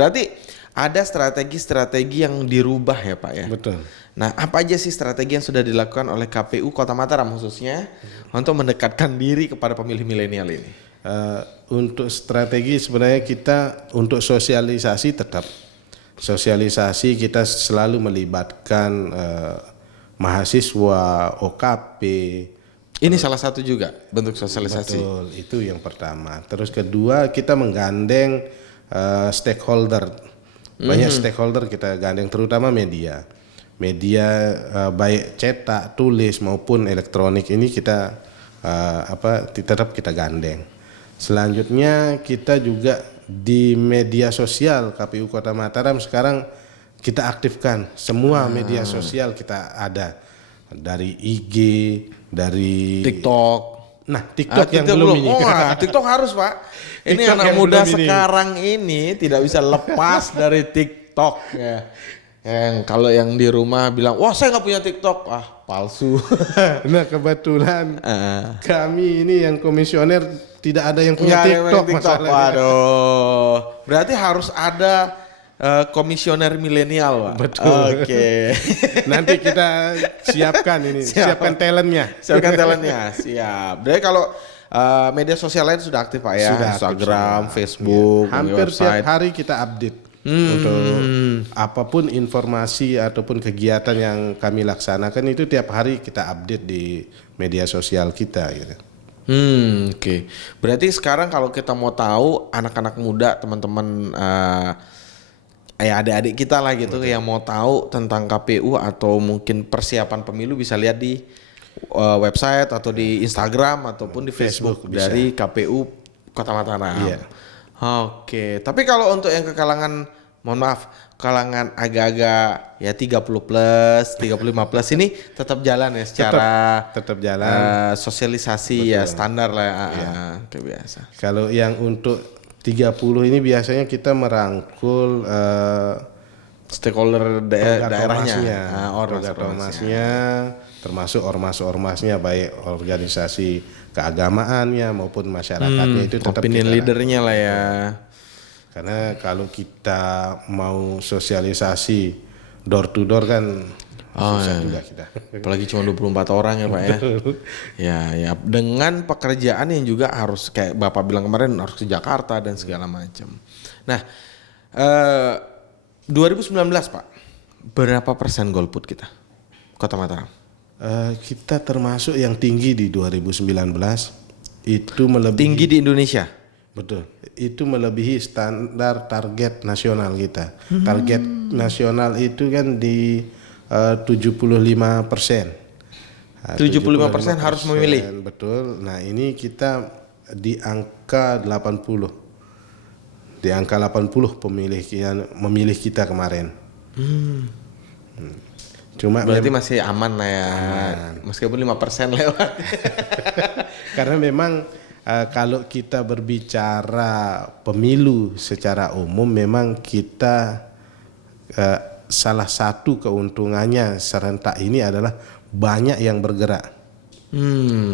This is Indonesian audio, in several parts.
Berarti ada strategi-strategi yang dirubah ya Pak ya? Betul. Nah, apa aja sih strategi yang sudah dilakukan oleh KPU Kota Mataram khususnya untuk mendekatkan diri kepada pemilih milenial ini? Untuk strategi sebenarnya kita untuk sosialisasi tetap. Sosialisasi kita selalu melibatkan mahasiswa, OKP. Ini salah satu juga bentuk sosialisasi. Betul, itu yang pertama. Terus kedua kita menggandeng stakeholder. Banyak stakeholder kita gandeng, terutama media. Media baik cetak, tulis maupun elektronik ini kita tetap kita gandeng. Selanjutnya kita juga di media sosial KPU Kota Mataram sekarang kita aktifkan semua media sosial kita ada, dari IG, dari TikTok. Nah, TikTok yang belum ini. TikTok harus Pak. Ini TikTok anak yang muda belum ini. sekarang ini tidak bisa lepas dari TikTok ya. Kalau yang di rumah bilang, wah saya nggak punya TikTok, palsu. Nah kebetulan kami ini yang komisioner tidak ada yang punya TikTok masalahnya. Waduh, berarti harus ada komisioner milenial Pak. Betul. Oke. Nanti kita siapkan ini, siapkan talentnya. Siapkan talentnya, siap. Jadi kalau media sosial lain sudah aktif Pak ya, Sudah Instagram, aktif, Facebook, hampir website. tiap hari kita update untuk apapun informasi ataupun kegiatan yang kami laksanakan itu tiap hari kita update di media sosial kita gitu. Oke. Berarti sekarang kalau kita mau tahu anak-anak muda, teman-teman adik-adik kita lah gitu yang mau tahu tentang KPU atau mungkin persiapan pemilu bisa lihat di website atau di Instagram ataupun di Facebook dari KPU Kota Mataram. Iya. Oke, tapi kalau untuk yang ke kalangan, mohon maaf, kalangan agak-agak ya 30 plus, 35 plus ini tetap jalan ya secara tetap jalan. sosialisasi. Betul. Ya standar lah ya, kayak biasa. Kalau yang untuk 30 ini biasanya kita merangkul stakeholder daerahnya, ormasnya, termasuk ormas-ormasnya baik organisasi keagamaannya maupun masyarakatnya itu tetap opinion leadernya lah ya. Karena kalau kita mau sosialisasi door to door kan susah juga kita. Apalagi cuma 24 orang ya Pak ya. Ya, dengan pekerjaan yang juga harus kayak Bapak bilang kemarin harus ke Jakarta dan segala macam. Nah, 2019 Pak, berapa persen golput kita Kota Mataram? Kita termasuk yang tinggi di 2019, itu melebihi tinggi di Indonesia. Betul, itu melebihi standar target nasional kita. Target nasional itu kan di 75%. 75% harus memilih. Betul. Nah ini kita di angka 80. Di angka 80 memilih kita kemarin. Cuma berarti masih aman lah ya, meskipun 5% lewat. Karena memang kalau kita berbicara pemilu secara umum, memang kita salah satu keuntungannya serentak ini adalah banyak yang bergerak.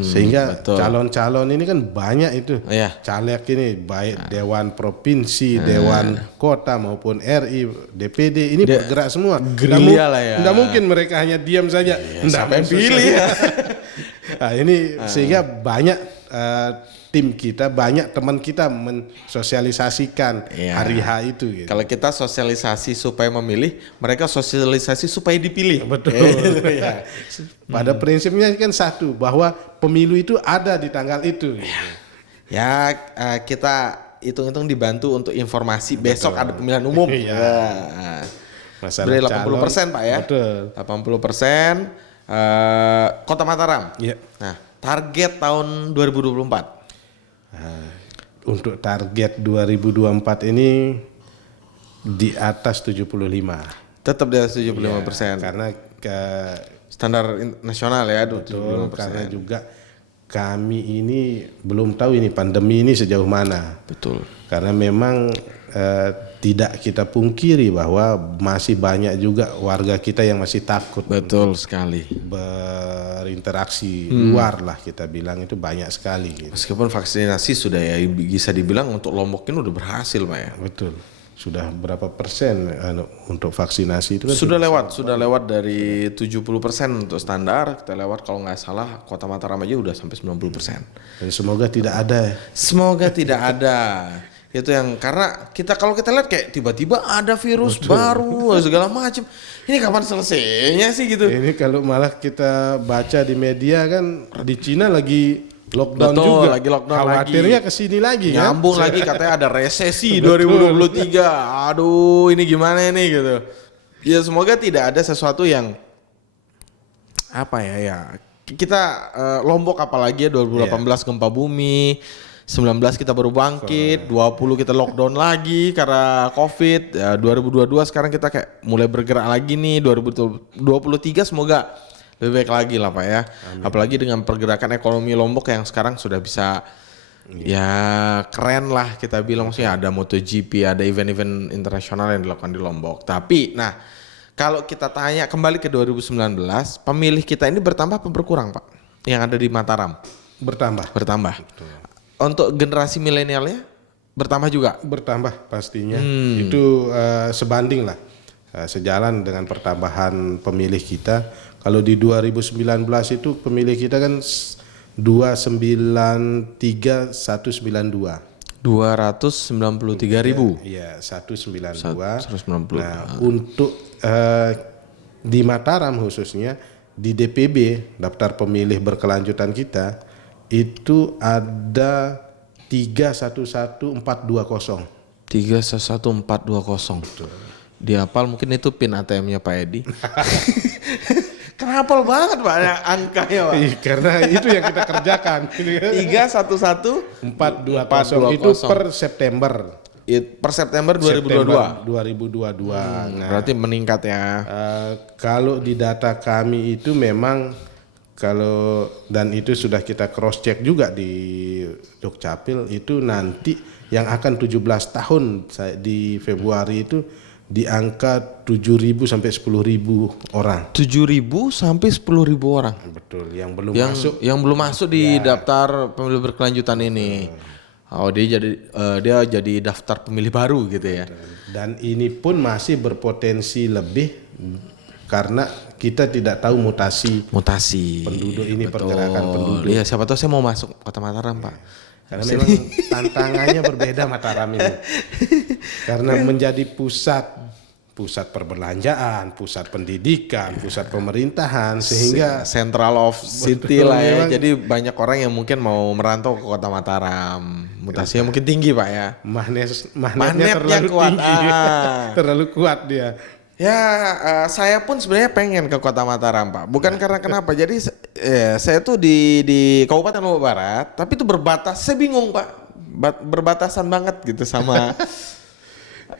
Sehingga calon-calon ini kan banyak itu. Caleg ini baik Dewan Provinsi, Dewan Kota maupun RI, DPD ini bergerak semua. Gerilya lah ya. Tidak mungkin mereka hanya diam saja. Siapa yang pilih ya. Nah, ini sehingga banyak tim kita, banyak teman kita mensosialisasikan hari H itu. Gitu. Kalau kita sosialisasi supaya memilih, mereka sosialisasi supaya dipilih. Betul. Pada prinsipnya kan satu, bahwa pemilu itu ada di tanggal itu. Ya, kita hitung-hitung dibantu untuk informasi. Besok ada pemilihan umum. Dari 80% Pak ya. Betul. 80% Kota Mataram. Nah, target tahun 2024. Untuk target 2024 ini di atas 75. Tetap di atas 75%. Karena standar nasional ya. Betul, 75%. Karena juga kami ini belum tahu ini pandemi ini sejauh mana. Betul. Karena memang tidak kita pungkiri bahwa masih banyak juga warga kita yang masih takut. Betul sekali. Berinteraksi luar lah kita bilang itu banyak sekali. Gitu. Meskipun vaksinasi sudah ya bisa dibilang untuk Lombok ini udah berhasil Pak ya. Betul. sudah berapa persen untuk vaksinasi itu kan sudah lewat dari 70% untuk standar, kita lewat kalau nggak salah Kota Mataram aja udah sampai 90%. dan semoga tidak ada. Semoga tidak ada. Itu yang karena kalau kita lihat kayak tiba-tiba ada virus baru segala macam. Ini kapan selesainya sih gitu? Ini kalau malah kita baca di media kan di Cina lagi lockdown juga. Lagi lockdown Khawatirnya ke sini lagi kan. Nyambung lagi katanya ada resesi 2023. Aduh, ini gimana ini gitu. Ya semoga tidak ada sesuatu yang apa ya. Kita Lombok apalagi ya 2018 gempa bumi, 19 kita baru bangkit, 20 kita lockdown lagi karena Covid. Ya, 2022 sekarang kita kayak mulai bergerak lagi nih. 2023 semoga lebih baik lagi lah Pak ya. Amin. Apalagi dengan pergerakan ekonomi Lombok yang sekarang sudah bisa ya keren lah kita bilang. Maksudnya ada MotoGP, ada event-event internasional yang dilakukan di Lombok. Tapi nah kalau kita tanya kembali ke 2019, pemilih kita ini bertambah apa berkurang Pak? Yang ada di Mataram? Bertambah. Betul. Untuk generasi milenialnya bertambah juga? Bertambah pastinya. Itu sebanding lah. Sejalan dengan pertambahan pemilih kita. Kalau di 2019 itu pemilih kita kan 293.192. 293.000. Iya, 192. 190. Nah, untuk di Mataram khususnya di DPB daftar pemilih berkelanjutan kita itu ada 311420. 311420. Dihafal mungkin itu pin ATM-nya Pak Edi. Kenapa banget Pak angkanya Pak? Karena itu yang kita kerjakan. 311420 itu per September. Per September 2022. 2022. Nah, berarti meningkat ya. Kalau di data kami itu memang dan itu sudah kita cross check juga di Dukcapil itu nanti yang akan 17 tahun di Februari itu di angka 7.000 sampai 10.000 orang. 7.000 sampai 10.000 orang. Betul, yang masuk. Yang belum masuk di daftar pemilih berkelanjutan ini. Oh, dia jadi daftar pemilih baru gitu ya. Dan ini pun masih berpotensi lebih karena kita tidak tahu mutasi penduduk ini, pergerakan penduduk. Iya, siapa tahu saya mau masuk Kota Mataram, Pak. Karena memang tantangannya berbeda Mataram ini. Karena menjadi pusat perbelanjaan, pusat pendidikan, pusat pemerintahan, sehingga central of city lah ya. Jadi banyak orang yang mungkin mau merantau ke Kota Mataram. Mutasinya mungkin tinggi Pak ya. Magnetnya terlalu kuat. tinggi. Terlalu kuat dia. Ya, saya pun sebenarnya pengen ke Kota Mataram Pak. Bukan karena kenapa. Jadi saya tuh di Kabupaten Lombok Barat, tapi itu berbatas. Saya bingung Pak, berbatasan banget gitu sama.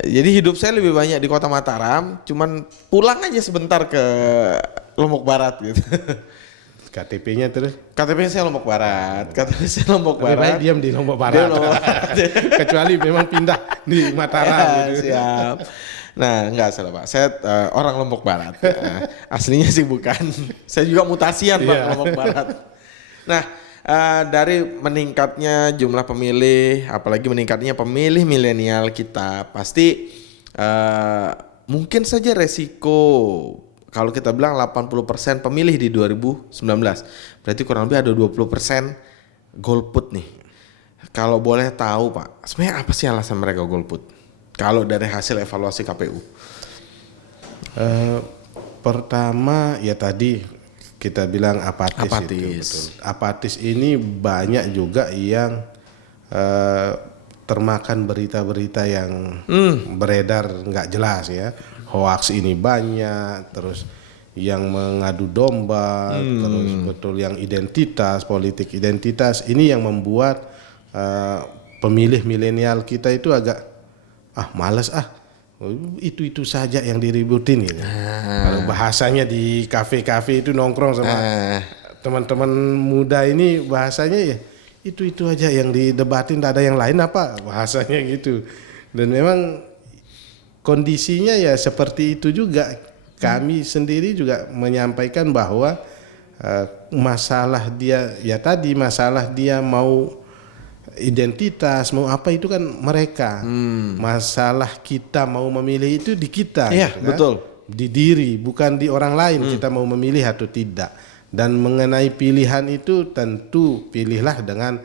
Jadi hidup saya lebih banyak di Kota Mataram. Cuman pulang aja sebentar ke Lombok Barat gitu. KTP-nya terus? KTP saya Lombok Barat. KTP saya Lombok Barat. Baik diam di Lombok Barat. Kecuali memang pindah di Mataram. Gitu. Siap. Nah, enggak salah Pak. Saya orang Lombok Barat. Aslinya sih bukan. Saya juga mutasian Pak Lombok Barat. Nah, dari meningkatnya jumlah pemilih, apalagi meningkatnya pemilih milenial kita, pasti mungkin saja resiko kalau kita bilang 80% pemilih di 2019. Berarti kurang lebih ada 20% golput nih. Kalau boleh tahu Pak, sebenarnya apa sih alasan mereka golput? Kalau dari hasil evaluasi KPU? Pertama ya tadi kita bilang apatis. Itu, betul. Apatis ini banyak juga yang termakan berita-berita yang beredar nggak jelas ya. Hoax ini banyak, terus yang mengadu domba, terus betul yang politik identitas ini yang membuat pemilih milenial kita itu agak malas itu saja yang diributin gitu. Kalau bahasanya di kafe-kafe itu nongkrong sama teman-teman muda ini bahasanya ya itu aja yang didebatin, tak ada yang lain apa bahasanya gitu. Dan memang kondisinya ya seperti itu juga. Kami sendiri juga menyampaikan bahwa masalah dia mau identitas, mau apa itu kan mereka. Masalah kita mau memilih itu di kita. Iya, gitu kan? betul. Di diri, bukan di orang lain kita mau memilih atau tidak. Dan mengenai pilihan itu tentu pilihlah dengan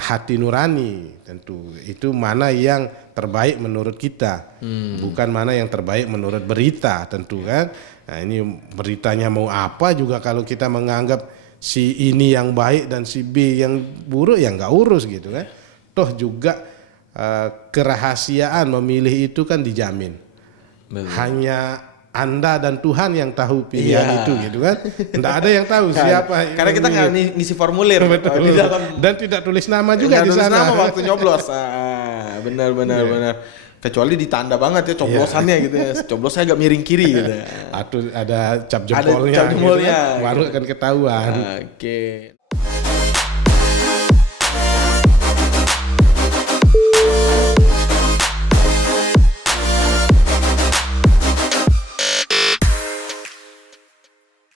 hati nurani, tentu itu mana yang terbaik menurut kita, bukan mana yang terbaik menurut berita, tentu kan. Nah ini beritanya mau apa juga kalau kita menganggap si ini yang baik dan si B yang buruk ya nggak urus gitu kan. Toh juga kerahasiaan memilih itu kan dijamin. Betul. Hanya Anda dan Tuhan yang tahu pilihan itu gitu kan. Nggak ada yang tahu siapa. Karena kita nggak ngisi formulir di dalam, dan tidak tulis nama juga di tulis sana. nama waktu nyoblos. Benar. Kecuali ditanda banget ya coblosannya gitu ya. Coblosnya agak miring kiri gitu. Atau ada cap jempolnya, Ada cap jempolnya gitu kan, baru akan ketahuan. Oke.